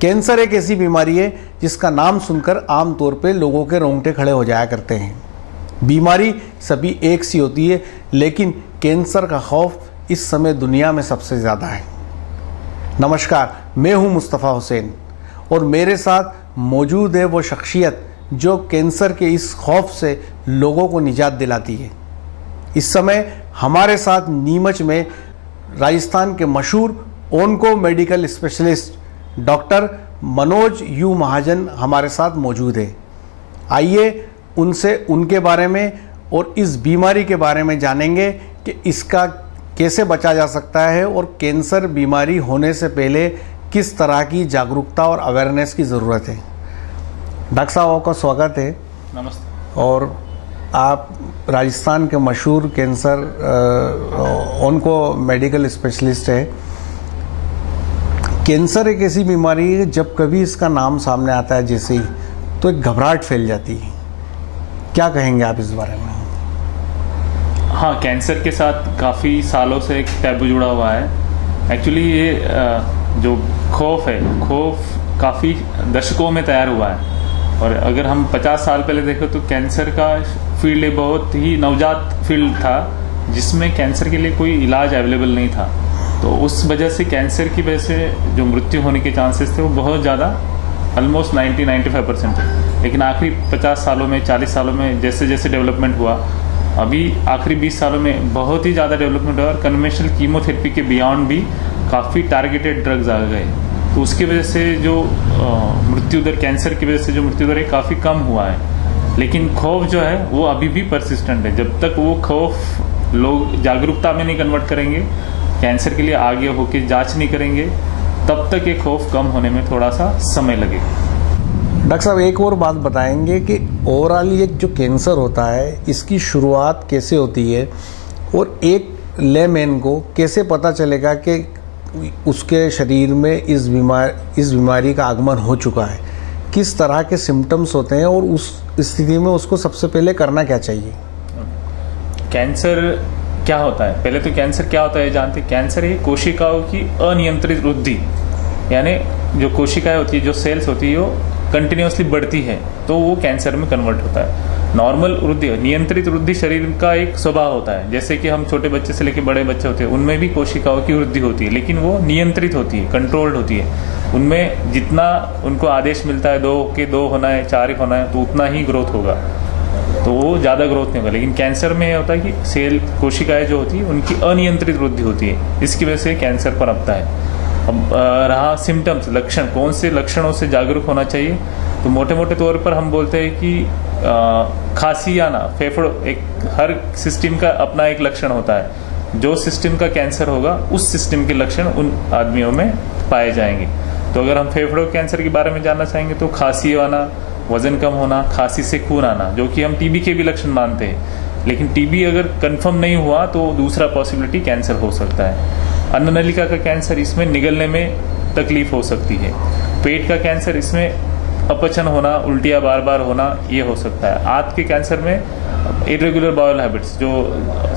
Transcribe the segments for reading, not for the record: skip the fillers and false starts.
Cancer एक ऐसी बीमारी है जिसका नाम सुनकर आमतौर पे लोगों के रोंगटे खड़े हो जाया करते हैं। बीमारी सभी एक सी होती है, लेकिन कैंसर का खौफ इस समय दुनिया में सबसे ज़्यादा है। नमस्कार, मैं हूं मुस्तफ़ा हुसैन और मेरे साथ मौजूद है वो शख्सियत जो कैंसर के इस खौफ से लोगों को निजात दिलाती है। इस समय हमारे साथ नीमच में राजस्थान के मशहूर onco medical specialist doctor Manoj U Mahajan हमारे साथ मौजूद है। आइए उनसे उनके बारे में और इस बीमारी के बारे में जानेंगे कि इसका कैसे बचा जा सकता है और कैंसर बीमारी होने से पहले किस तरह की जागरूकता और अवेयरनेस की ज़रूरत है। डॉक्टर साहब, आपका स्वागत है। नमस्ते। और आप राजस्थान के मशहूर कैंसर ऑन्को मेडिकल स्पेशलिस्ट है। कैंसर एक ऐसी बीमारी है जब कभी इसका नाम सामने आता है जैसे ही तो एक घबराहट फैल जाती है। क्या कहेंगे आप इस बारे में? हाँ, कैंसर के साथ काफ़ी सालों से एक टैबू जुड़ा हुआ है। एक्चुअली ये जो खौफ है, खौफ काफ़ी दशकों में तैयार हुआ है। और अगर हम 50 साल पहले देखें तो कैंसर का फील्ड एक बहुत ही नवजात फील्ड था जिसमें कैंसर के लिए कोई इलाज अवेलेबल नहीं था। तो उस वजह से कैंसर की वजह से जो मृत्यु होने के चांसेस थे वो बहुत ज़्यादा, ऑलमोस्ट 90-95% थे। लेकिन आखिरी 50 सालों में, 40 सालों में जैसे जैसे डेवलपमेंट हुआ, अभी आखिरी 20 सालों में बहुत ही ज़्यादा डेवलपमेंट हुआ और कन्वेंशनल कीमोथेरेपी के बियॉन्ड भी काफ़ी टारगेटेड ड्रग्स आ गए। तो उसकी वजह से जो मृत्यु दर, कैंसर की वजह से जो मृत्यु दर है काफ़ी कम हुआ है। लेकिन खौफ जो है वो अभी भी परसिस्टेंट है। जब तक वो खौफ लोग जागरूकता में नहीं कन्वर्ट करेंगे, कैंसर के लिए आगे होकर जांच नहीं करेंगे, तब तक ये खौफ कम होने में थोड़ा सा समय लगेगा। डॉक्टर साहब, एक और बात बताएंगे कि ओवरऑल ये जो कैंसर होता है इसकी शुरुआत कैसे होती है और एक लेमैन को कैसे पता चलेगा कि उसके शरीर में इस बीमारी का आगमन हो चुका है? किस तरह के सिम्टम्स होते हैं और उस स्थिति में उसको सबसे पहले करना क्या चाहिए? कैंसर क्या होता है? पहले तो कैंसर क्या होता है जानते हैं। कैंसर है कोशिकाओं की अनियंत्रित वृद्धि, यानी जो कोशिकाएं होती है, जो सेल्स होती है, वो कंटिन्यूसली बढ़ती है तो वो कैंसर में कन्वर्ट होता है। नॉर्मल वृद्धि, नियंत्रित वृद्धि शरीर का एक स्वभाव होता है। जैसे कि हम छोटे बच्चे से लेकर बड़े बच्चे होते हैं, उनमें भी कोशिकाओं की वृद्धि होती है, लेकिन वो नियंत्रित होती है, कंट्रोल्ड होती है। उनमें जितना उनको आदेश मिलता है 2 के 2 होना है, 4 होना है, तो उतना ही ग्रोथ होगा, तो वो ज़्यादा ग्रोथ नहीं होगा। लेकिन कैंसर में होता है कि सेल, कोशिकाएं जो होती है उनकी अनियंत्रित वृद्धि होती है, इसकी वजह से कैंसर पनपता है। अब रहा सिम्टम्स, लक्षण, कौन से लक्षणों से जागरूक होना चाहिए? तो मोटे मोटे तौर पर हम बोलते हैं कि खांसी आना, फेफड़ों, एक हर सिस्टम का अपना एक लक्षण होता है। जो सिस्टम का कैंसर होगा उस सिस्टम के लक्षण उन आदमियों में पाए जाएंगे। तो अगर हम फेफड़ों कैंसर के बारे में जानना चाहेंगे तो खांसी आना, वजन कम होना, खांसी से खून आना, जो कि हम टीबी के भी लक्षण मानते हैं। लेकिन टीबी अगर कंफर्म नहीं हुआ तो दूसरा पॉसिबिलिटी कैंसर हो सकता है। अन्न नलिका का कैंसर, इसमें निगलने में तकलीफ हो सकती है। पेट का कैंसर, इसमें अपचन होना, उल्टियाँ बार बार होना, ये हो सकता है। आंत के कैंसर में इरेगुलर बाउल हैबिट्स, जो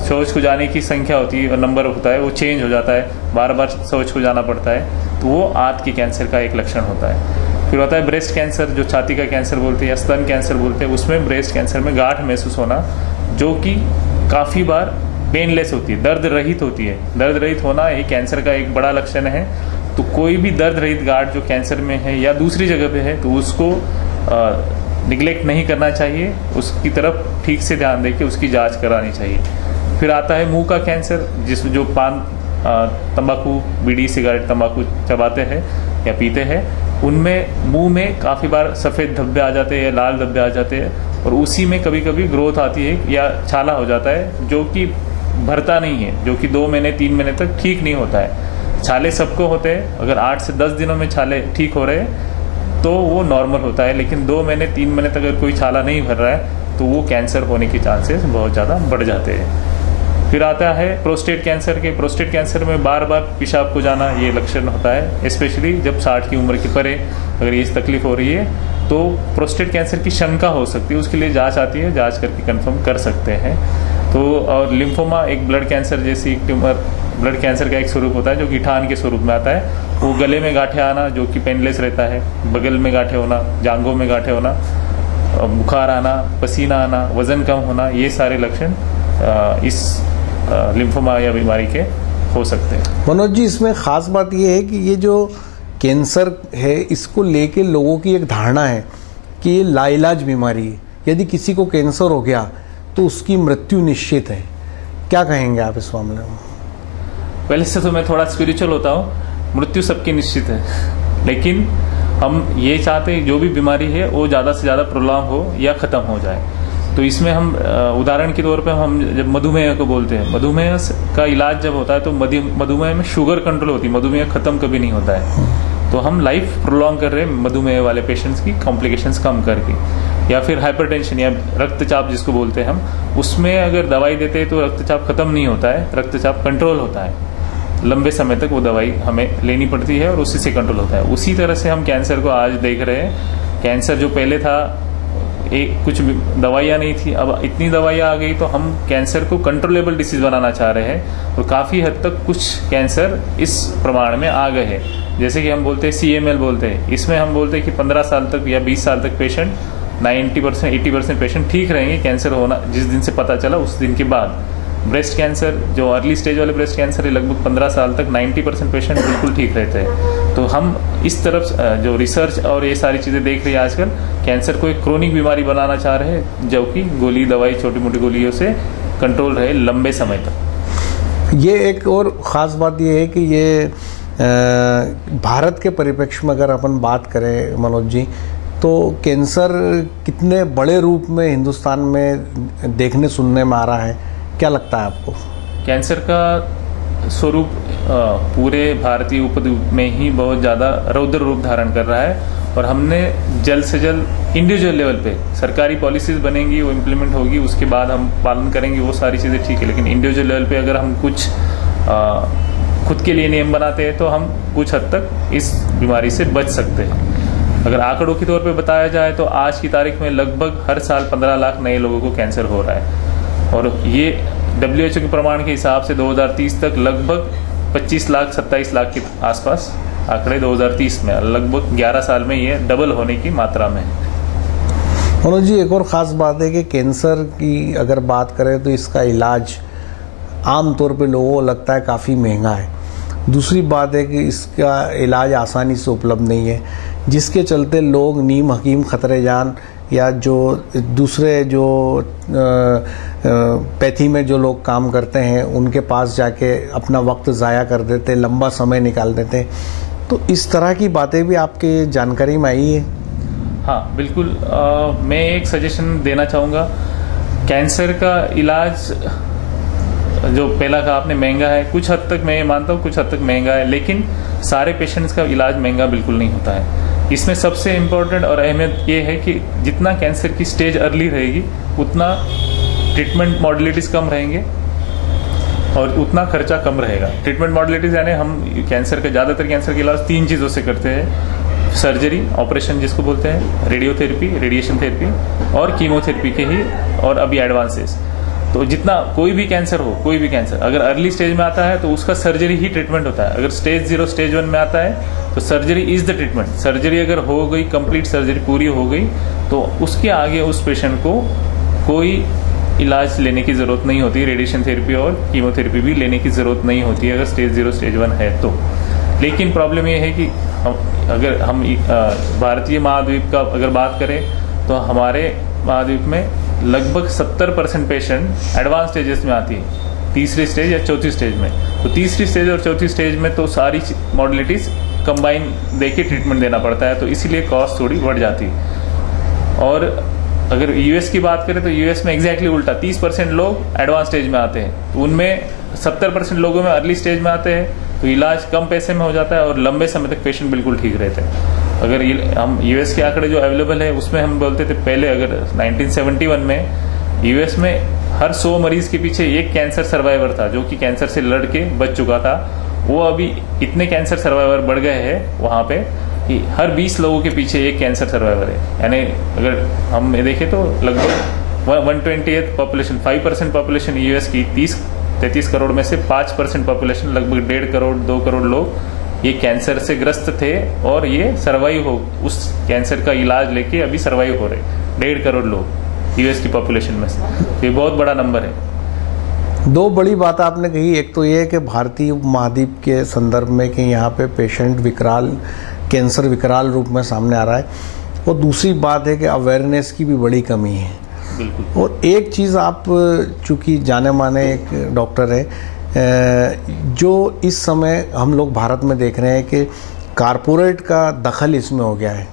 शौच को जाने की संख्या होती है और नंबर होता है वो चेंज हो जाता है, बार बार शौच को जाना पड़ता है, तो वो आंत के कैंसर का एक लक्षण होता है। फिर होता है ब्रेस्ट कैंसर, जो छाती का कैंसर बोलते हैं या स्तन कैंसर बोलते हैं। उसमें ब्रेस्ट कैंसर में गांठ महसूस होना, जो कि काफ़ी बार पेनलेस होती है, दर्द रहित होती है। दर्द रहित होना ये कैंसर का एक बड़ा लक्षण है। तो कोई भी दर्द रहित गांठ जो कैंसर में है या दूसरी जगह पे है तो उसको निगलेक्ट नहीं करना चाहिए, उसकी तरफ ठीक से ध्यान देके उसकी जांच करानी चाहिए। फिर आता है मुंह का कैंसर, जिसमें जो पान, तंबाकू, बीड़ी, सिगरेट, तंबाकू चबाते हैं या पीते हैं, उनमें मुंह में काफ़ी बार सफ़ेद धब्बे आ जाते हैं या लाल धब्बे आ जाते हैं और उसी में कभी कभी ग्रोथ आती है या छाला हो जाता है, जो कि भरता नहीं है, जो कि 2 महीने 3 महीने तक ठीक नहीं होता है। छाले सबको होते हैं, अगर 8 से 10 दिनों में छाले ठीक हो रहे हैं तो वो नॉर्मल होता है। लेकिन 2 महीने 3 महीने तक अगर कोई छाला नहीं भर रहा है तो वो कैंसर होने के चांसेस बहुत ज़्यादा बढ़ जाते हैं। फिर आता है प्रोस्टेट कैंसर के। प्रोस्टेट कैंसर में बार बार पेशाब को जाना, ये लक्षण होता है, स्पेशली जब 60 की उम्र के परे अगर ये तकलीफ हो रही है तो प्रोस्टेट कैंसर की शंका हो सकती है। उसके लिए जांच आती है, जांच करके कंफर्म कर सकते हैं। तो और लिम्फोमा एक ब्लड कैंसर जैसी ट्यूमर, ब्लड कैंसर का एक स्वरूप होता है जो गिठान के स्वरूप में आता है। वो गले में गांठें आना जो कि पेनलेस रहता है, बगल में गांठें होना, जांघों में गांठें होना, बुखार आना, पसीना आना, वजन कम होना, ये सारे लक्षण इस लिम्फोमा या बीमारी के हो सकते हैं। मनोज जी, इसमें खास बात ये है कि ये जो कैंसर है इसको लेके लोगों की एक धारणा है कि ये लाइलाज बीमारी है, यदि किसी को कैंसर हो गया तो उसकी मृत्यु निश्चित है। क्या कहेंगे आप इस मामले में? पहले से तो मैं थोड़ा स्पिरिचुअल होता हूँ, मृत्यु सबकी निश्चित है, लेकिन हम ये चाहते हैं जो भी बीमारी है वो ज़्यादा से ज़्यादा प्रोलॉन्ग हो या ख़त्म हो जाए। तो इसमें हम उदाहरण के तौर पे हम जब मधुमेह को बोलते हैं, मधुमेह का इलाज जब होता है तो मधुमेह में शुगर कंट्रोल होती है, मधुमेह ख़त्म कभी नहीं होता है। तो हम लाइफ प्रोलॉन्ग कर रहे हैं मधुमेह वाले पेशेंट्स की कॉम्प्लिकेशंस कम करके। या फिर हाइपरटेंशन या रक्तचाप जिसको बोलते हैं हम, उसमें अगर दवाई देते हैं तो रक्तचाप खत्म नहीं होता है, रक्तचाप कंट्रोल होता है, लंबे समय तक वो दवाई हमें लेनी पड़ती है और उसी से कंट्रोल होता है। उसी तरह से हम कैंसर को आज देख रहे हैं। कैंसर जो पहले था, कुछ दवाइयाँ नहीं थी, अब इतनी दवाइयाँ आ गई तो हम कैंसर को कंट्रोलेबल डिसीज बनाना चाह रहे हैं और काफ़ी हद तक कुछ कैंसर इस प्रमाण में आ गए हैं। जैसे कि हम बोलते हैं CML बोलते हैं, इसमें हम बोलते हैं कि 15 साल तक या 20 साल तक पेशेंट 90% 80% पेशेंट ठीक रहेंगे कैंसर होना जिस दिन से पता चला उस दिन के बाद। ब्रेस्ट कैंसर जो अर्ली स्टेज वाले ब्रेस्ट कैंसर है, लगभग 15 साल तक 90% पेशेंट बिल्कुल ठीक रहते हैं। तो हम इस तरफ जो रिसर्च और ये सारी चीज़ें देख रही है आजकल, कैंसर को एक क्रोनिक बीमारी बनाना चाह रहे हैं जो कि गोली दवाई छोटी मोटी गोलियों से कंट्रोल रहे लंबे समय तक। ये एक और ख़ास बात ये है कि ये भारत के परिप्रेक्ष्य में अगर अपन बात करें मनोज जी, तो कैंसर कितने बड़े रूप में हिंदुस्तान में देखने सुनने में आ रहा है, क्या लगता है आपको? कैंसर का स्वरूप पूरे भारतीय उपद्वीप में ही बहुत ज़्यादा रौद्र रूप धारण कर रहा है और हमने जल्द से जल्द इंडिविजुअल लेवल पे सरकारी पॉलिसीज बनेंगी, वो इम्प्लीमेंट होगी, उसके बाद हम पालन करेंगे, वो सारी चीज़ें ठीक है। लेकिन इंडिविजुअल लेवल पे अगर हम कुछ खुद के लिए नियम बनाते हैं तो हम कुछ हद तक इस बीमारी से बच सकते हैं। अगर आंकड़ों के तौर पे बताया जाए तो आज की तारीख में लगभग हर साल 15 लाख नए लोगों को कैंसर हो रहा है और ये WHO के प्रमाण के हिसाब से 2030 तक लगभग 25 लाख 27 लाख के आसपास आंकड़े 2030 में, लगभग 11 साल में ये डबल होने की मात्रा में है। मनोज जी, एक और ख़ास बात है कि कैंसर की अगर बात करें तो इसका इलाज आम तौर पे लोगों को लगता है काफ़ी महंगा है। दूसरी बात है कि इसका इलाज आसानी से उपलब्ध नहीं है, जिसके चलते लोग नीम हकीम खतरे जान या जो दूसरे जो पैथी में जो लोग काम करते हैं उनके पास जाके अपना वक्त ज़ाया कर देते, लंबा समय निकाल देते। तो इस तरह की बातें भी आपके जानकारी में आई है? हाँ बिल्कुल। मैं एक सजेशन देना चाहूँगा। कैंसर का इलाज जो पहला कहा आपने महंगा है, कुछ हद तक मैं ये मानता हूँ कुछ हद तक महंगा है, लेकिन सारे पेशेंट्स का इलाज महंगा बिल्कुल नहीं होता है। इसमें सबसे इम्पोर्टेंट और अहमियत ये है कि जितना कैंसर की स्टेज अर्ली रहेगी उतना ट्रीटमेंट मॉडलिटीज़ कम रहेंगे और उतना खर्चा कम रहेगा। ट्रीटमेंट मॉडलिटीज़ यानी हम कैंसर का ज़्यादातर कैंसर का इलाज 3 चीज़ों से करते हैं: सर्जरी, ऑपरेशन जिसको बोलते हैं, रेडियोथेरेपी, रेडिएशन थेरेपी और कीमोथेरेपी के ही, और अभी एडवांसेस। तो जितना कोई भी कैंसर हो, कोई भी कैंसर अगर अर्ली स्टेज में आता है तो उसका सर्जरी ही ट्रीटमेंट होता है। अगर स्टेज 0 स्टेज 1 में आता है तो surgery is the treatment. Surgery अगर हो गई, कंप्लीट सर्जरी पूरी हो गई, तो उसके आगे उस पेशेंट को कोई इलाज लेने की ज़रूरत नहीं होती। रेडिएशन थेरेपी और कीमोथेरेपी भी लेने की ज़रूरत नहीं होती है अगर स्टेज 0 स्टेज 1 है तो। लेकिन प्रॉब्लम ये है कि अगर हम भारतीय महाद्वीप का अगर बात करें तो हमारे महाद्वीप में लगभग 70% पेशेंट एडवांस स्टेजेस में आती है, तीसरी स्टेज या चौथी स्टेज में। तो तीसरी स्टेज और चौथी स्टेज में तो सारी मॉडलिटीज़ कंबाइन देके ट्रीटमेंट देना पड़ता है, तो इसीलिए कॉस्ट थोड़ी बढ़ जाती है। और अगर यूएस की बात करें तो यूएस में एग्जैक्टली उल्टा, 30% लोग एडवांस स्टेज में आते हैं, तो उनमें 70% लोगों में अर्ली स्टेज में आते हैं, तो इलाज कम पैसे में हो जाता है और लंबे समय तक पेशेंट बिल्कुल ठीक रहते हैं। अगर हम यूएस के आंकड़े जो अवेलेबल है उसमें हम बोलते थे पहले, अगर 1971 में यूएस में हर 100 मरीज के पीछे एक कैंसर सर्वाइवर था जो कि कैंसर से लड़ के बच चुका था। वो अभी इतने कैंसर सर्वाइवर बढ़ गए हैं वहाँ पे कि हर 20 लोगों के पीछे एक कैंसर सर्वाइवर है। यानी अगर हम देखें तो लगभग 128 पॉपुलेशन, 5% पॉपुलेशन यूएस की 30-33 करोड़ में से 5% पॉपुलेशन, लगभग 1.5 करोड़ 2 करोड़ लोग ये कैंसर से ग्रस्त थे और ये सर्वाइव हो, उस कैंसर का इलाज लेके अभी सर्वाइव हो रहे 1.5 करोड़ लोग यूएस की पॉपुलेशन में से। ये बहुत बड़ा नंबर है। दो बड़ी बात आपने कही, एक तो ये है कि भारतीय उपमहाद्वीप के संदर्भ में कि यहाँ पे पेशेंट कैंसर विकराल रूप में सामने आ रहा है, और दूसरी बात है कि अवेयरनेस की भी बड़ी कमी है। बिल्कुल। और एक चीज़, आप चूँकि जाने माने एक डॉक्टर है, जो इस समय हम लोग भारत में देख रहे हैं कि कारपोरेट का दखल इसमें हो गया है,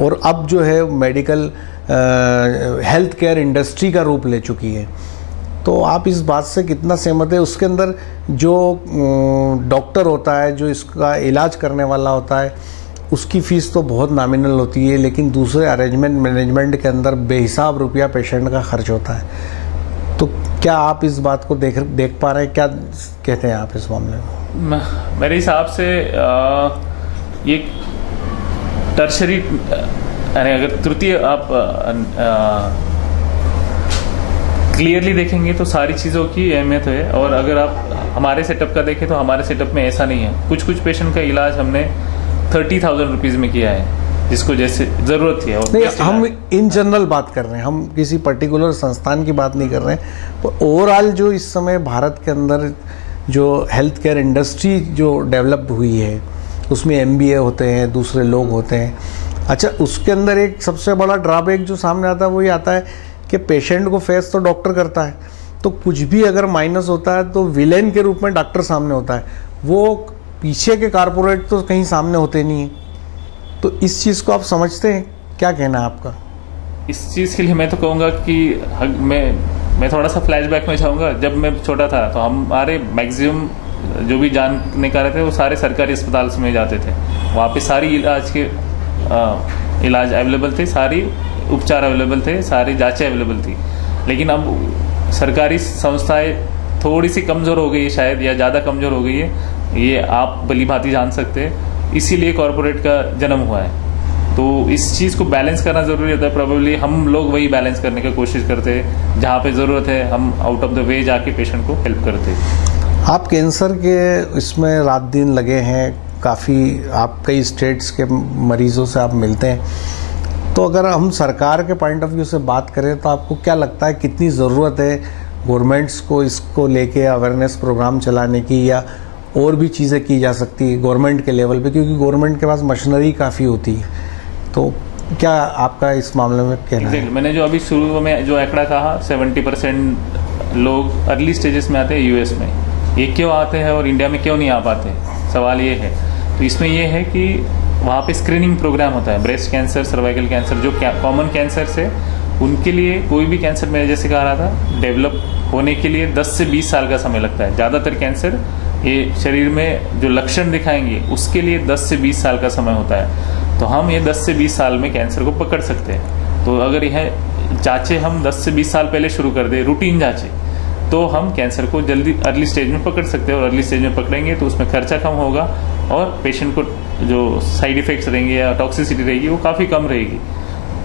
और अब जो है मेडिकल हेल्थ केयर इंडस्ट्री का रूप ले चुकी है। तो आप इस बात से कितना सहमत है? उसके अंदर जो डॉक्टर होता है, जो इसका इलाज करने वाला होता है, उसकी फ़ीस तो बहुत नॉमिनल होती है, लेकिन दूसरे अरेंजमेंट मैनेजमेंट के अंदर बेहिसाब रुपया पेशेंट का खर्च होता है। तो क्या आप इस बात को देख पा रहे हैं? क्या कहते हैं आप इस मामले में? मेरे हिसाब से ये टर्शरी, यानी अगर तृतीय आप क्लियरली देखेंगे तो सारी चीज़ों की अहमियत है। और अगर आप हमारे सेटअप का देखें तो हमारे सेटअप में ऐसा नहीं है। कुछ पेशेंट का इलाज हमने 30,000 रुपीज़ में किया है, जिसको जैसे ज़रूरत है। नहीं, हम इन जनरल बात कर रहे हैं, हम किसी पर्टिकुलर संस्थान की बात नहीं कर रहे हैं। पर ओवरऑल जो इस समय भारत के अंदर जो हेल्थ केयर इंडस्ट्री जो डेवलप हुई है, उसमें MBA होते हैं, दूसरे लोग होते हैं। अच्छा, उसके अंदर एक सबसे बड़ा ड्रॉबैक जो सामने आता है वो ये आता है कि पेशेंट को फेस तो डॉक्टर करता है, तो कुछ भी अगर माइनस होता है तो विलेन के रूप में डॉक्टर सामने होता है, वो पीछे के कारपोरेट तो कहीं सामने होते नहीं हैं। तो इस चीज़ को आप समझते हैं? क्या कहना है आपका इस चीज़ के लिए? मैं तो कहूँगा कि मैं थोड़ा सा फ्लैशबैक में जाऊँगा। जब मैं छोटा था तो हमारे मैक्सिमम जो भी जानने का रहे थे वो सारे सरकारी अस्पताल में जाते थे। वहाँ पे सारी इलाज अवेलेबल थे, सारी उपचार अवेलेबल थे, सारी जांचें अवेलेबल थी। लेकिन अब सरकारी संस्थाएं थोड़ी सी कमज़ोर हो गई है शायद, या ज़्यादा कमज़ोर हो गई है, ये आप भली भांति जान सकते हैं। इसीलिए कॉरपोरेट का जन्म हुआ है। तो इस चीज़ को बैलेंस करना ज़रूरी होता है। प्रोबेबली हम लोग वही बैलेंस करने की कोशिश करते हैं, जहाँ पे ज़रूरत है हम आउट ऑफ द वे जाके पेशेंट को हेल्प करते हैं। आप कैंसर के इसमें रात दिन लगे हैं, काफ़ी आप कई स्टेट्स के मरीज़ों से आप मिलते हैं, तो अगर हम सरकार के पॉइंट ऑफ व्यू से बात करें तो आपको क्या लगता है कितनी ज़रूरत है गवर्नमेंट्स को इसको लेके अवेयरनेस प्रोग्राम चलाने की, या और भी चीज़ें की जा सकती है गवर्नमेंट के लेवल पे? क्योंकि गवर्नमेंट के पास मशीनरी काफ़ी होती है। तो क्या आपका इस मामले में कहना है? मैंने जो अभी शुरू में जो आंकड़ा कहा, 70% लोग अर्ली स्टेजेस में आते हैं यूएस में। ये क्यों आते हैं और इंडिया में क्यों नहीं आ पाते, सवाल ये है। तो इसमें ये है कि वहाँ पे स्क्रीनिंग प्रोग्राम होता है। ब्रेस्ट कैंसर, सर्वाइकल कैंसर, जो कॉमन कैंसर से, उनके लिए कोई भी कैंसर, मैंने जैसे कहा रहा था, डेवलप होने के लिए 10 से 20 साल का समय लगता है। ज़्यादातर कैंसर ये शरीर में जो लक्षण दिखाएंगे उसके लिए 10 से 20 साल का समय होता है। तो हम ये 10 से 20 साल में कैंसर को पकड़ सकते हैं। तो अगर यह जांचें हम 10 से 20 साल पहले शुरू कर दें, रूटीन जांचें, तो हम कैंसर को जल्दी अर्ली स्टेज में पकड़ सकते हैं। और अर्ली स्टेज में पकड़ेंगे तो उसमें खर्चा कम होगा और पेशेंट को जो साइड इफेक्ट्स रहेंगे या टॉक्सिसिटी रहेगी वो काफ़ी कम रहेगी।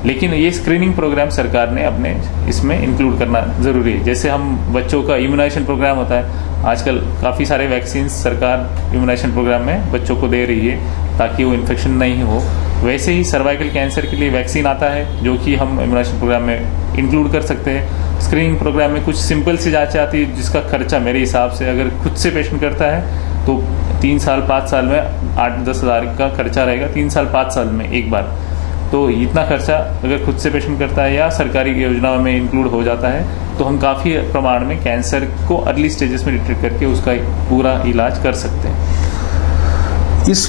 लेकिन ये स्क्रीनिंग प्रोग्राम सरकार ने अपने इसमें इंक्लूड करना ज़रूरी है। जैसे हम बच्चों का इम्यूनाइजेशन प्रोग्राम होता है, आजकल काफ़ी सारे वैक्सीन सरकार इम्यूनाइजेशन प्रोग्राम में बच्चों को दे रही है ताकि वो इन्फेक्शन नहीं हो। वैसे ही सर्वाइकल कैंसर के लिए वैक्सीन आता है जो कि हम इम्यूनाइजेशन प्रोग्राम में इंक्लूड कर सकते हैं। स्क्रीनिंग प्रोग्राम में कुछ सिंपल सी जाँचें आती है जिसका खर्चा मेरे हिसाब से अगर खुद से पेशेंट करता है तो 3 साल 5 साल में 8-10 हज़ार का खर्चा रहेगा, 3 साल 5 साल में एक बार। तो इतना खर्चा अगर खुद से पेशेंट करता है या सरकारी योजनाओं में इंक्लूड हो जाता है तो हम काफ़ी प्रमाण में कैंसर को अर्ली स्टेजेस में डिटेक्ट करके उसका पूरा इलाज कर सकते हैं। इस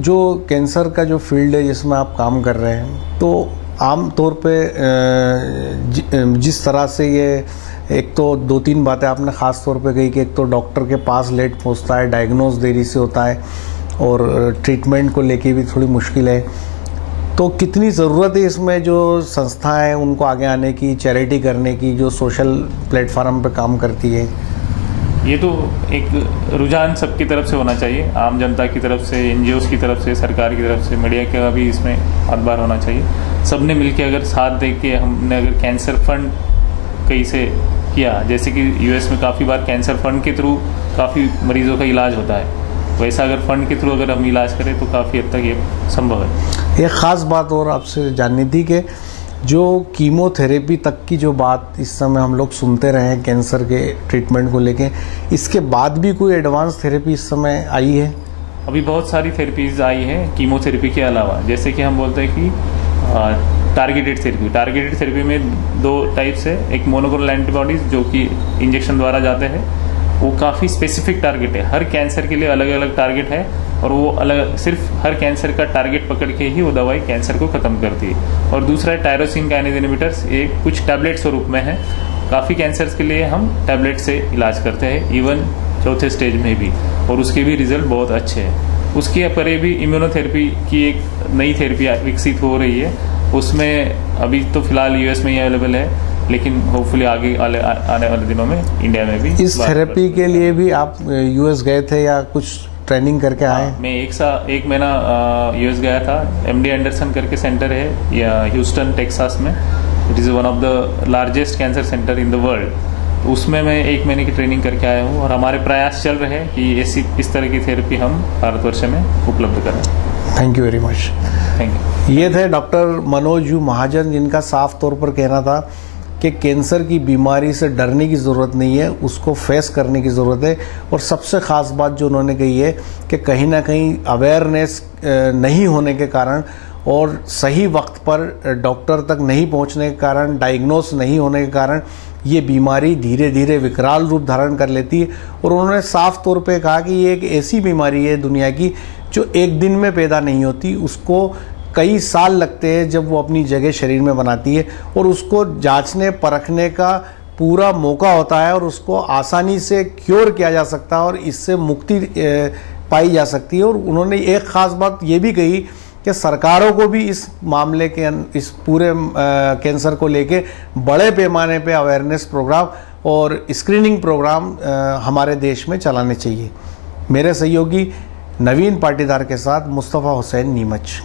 जो कैंसर का जो फील्ड है जिसमें आप काम कर रहे हैं, तो आम तौर पे जिस तरह से ये, एक तो 2-3 बातें आपने ख़ास तौर पे कही कि एक तो डॉक्टर के पास लेट पहुंचता है, डायग्नोज देरी से होता है, और ट्रीटमेंट को लेके भी थोड़ी मुश्किल है। तो कितनी ज़रूरत है इसमें जो संस्थाएं उनको आगे आने की, चैरिटी करने की, जो सोशल प्लेटफार्म पे काम करती है? ये तो एक रुझान सबकी तरफ से होना चाहिए, आम जनता की तरफ से, NGOs की तरफ से, सरकार की तरफ से, मीडिया का भी इसमें हाथ होना चाहिए। सबने मिलकर अगर साथ दे के हमने अगर कैंसर फंड कहीं से किया, जैसे कि US में काफ़ी बार कैंसर फंड के थ्रू काफ़ी मरीजों का इलाज होता है, वैसा अगर फंड के थ्रू अगर हम इलाज करें तो काफ़ी हद तक ये संभव है। एक ख़ास बात और आपसे जाननी थी कि जो कीमोथेरेपी तक की जो बात इस समय हम लोग सुनते रहे हैं कैंसर के ट्रीटमेंट को लेके, इसके बाद भी कोई एडवांस थेरेपी इस समय आई है? अभी बहुत सारी थेरेपीज आई हैं कीमोथेरेपी के अलावा। जैसे कि हम बोलते हैं कि टारगेटेड थेरेपी में 2 टाइप्स है। एक मोनोक्लोनल एंटीबॉडीज जो कि इंजेक्शन द्वारा जाते हैं, वो काफ़ी स्पेसिफिक टारगेट है, हर कैंसर के लिए अलग अलग टारगेट है और वो अलग सिर्फ हर कैंसर का टारगेट पकड़ के ही वो दवाई कैंसर को ख़त्म करती है। और दूसरा है टायरोसिन काइनेज इनहिबिटर्स, ये कुछ टैबलेट स्वरूप में है। काफ़ी कैंसर्स के लिए हम टैबलेट से इलाज करते हैं, इवन 4थे स्टेज में भी, और उसके भी रिजल्ट बहुत अच्छे हैं। उसके परे भी इम्यूनोथेरेपी की एक नई थेरेपी विकसित हो रही है, उसमें अभी तो फिलहाल यूएस में ही अवेलेबल है, लेकिन होपफुली आगे आने वाले दिनों में इंडिया में भी। इस थेरेपी के लिए भी आप यूएस गए थे या कुछ ट्रेनिंग करके आए? मैं एक महीना यूएस गया था। एमडी एंडरसन करके सेंटर है या ह्यूस्टन टेक्सास में, it is one of the largest cancer centre in the world. उसमें मैं 1 महीने की ट्रेनिंग करके आया हूँ और हमारे प्रयास चल रहे हैं कि इस तरह की थेरेपी हम भारतवर्ष में उपलब्ध करें। Thank you very much. Thank you. ये थे डॉक्टर मनोज यू महाजन, जिनका साफ तौर पर कहना था कि कैंसर की बीमारी से डरने की ज़रूरत नहीं है, उसको फेस करने की ज़रूरत है। और सबसे ख़ास बात जो उन्होंने कही है कि कहीं ना कहीं अवेयरनेस नहीं होने के कारण और सही वक्त पर डॉक्टर तक नहीं पहुंचने के कारण, डायग्नोस नहीं होने के कारण ये बीमारी धीरे धीरे विकराल रूप धारण कर लेती है। और उन्होंने साफ तौर पे कहा कि ये एक ऐसी बीमारी है दुनिया की जो एक दिन में पैदा नहीं होती, उसको कई साल लगते हैं जब वो अपनी जगह शरीर में बनाती है, और उसको जांचने परखने का पूरा मौका होता है और उसको आसानी से क्योर किया जा सकता है और इससे मुक्ति पाई जा सकती है। और उन्होंने एक ख़ास बात ये भी कही कि सरकारों को भी इस मामले के इस पूरे कैंसर को लेके बड़े पैमाने पे अवेयरनेस प्रोग्राम और स्क्रीनिंग प्रोग्राम हमारे देश में चलाने चाहिए। मेरे सहयोगी नवीन पाटीदार के साथ मुस्तफ़ा हुसैन, नीमच।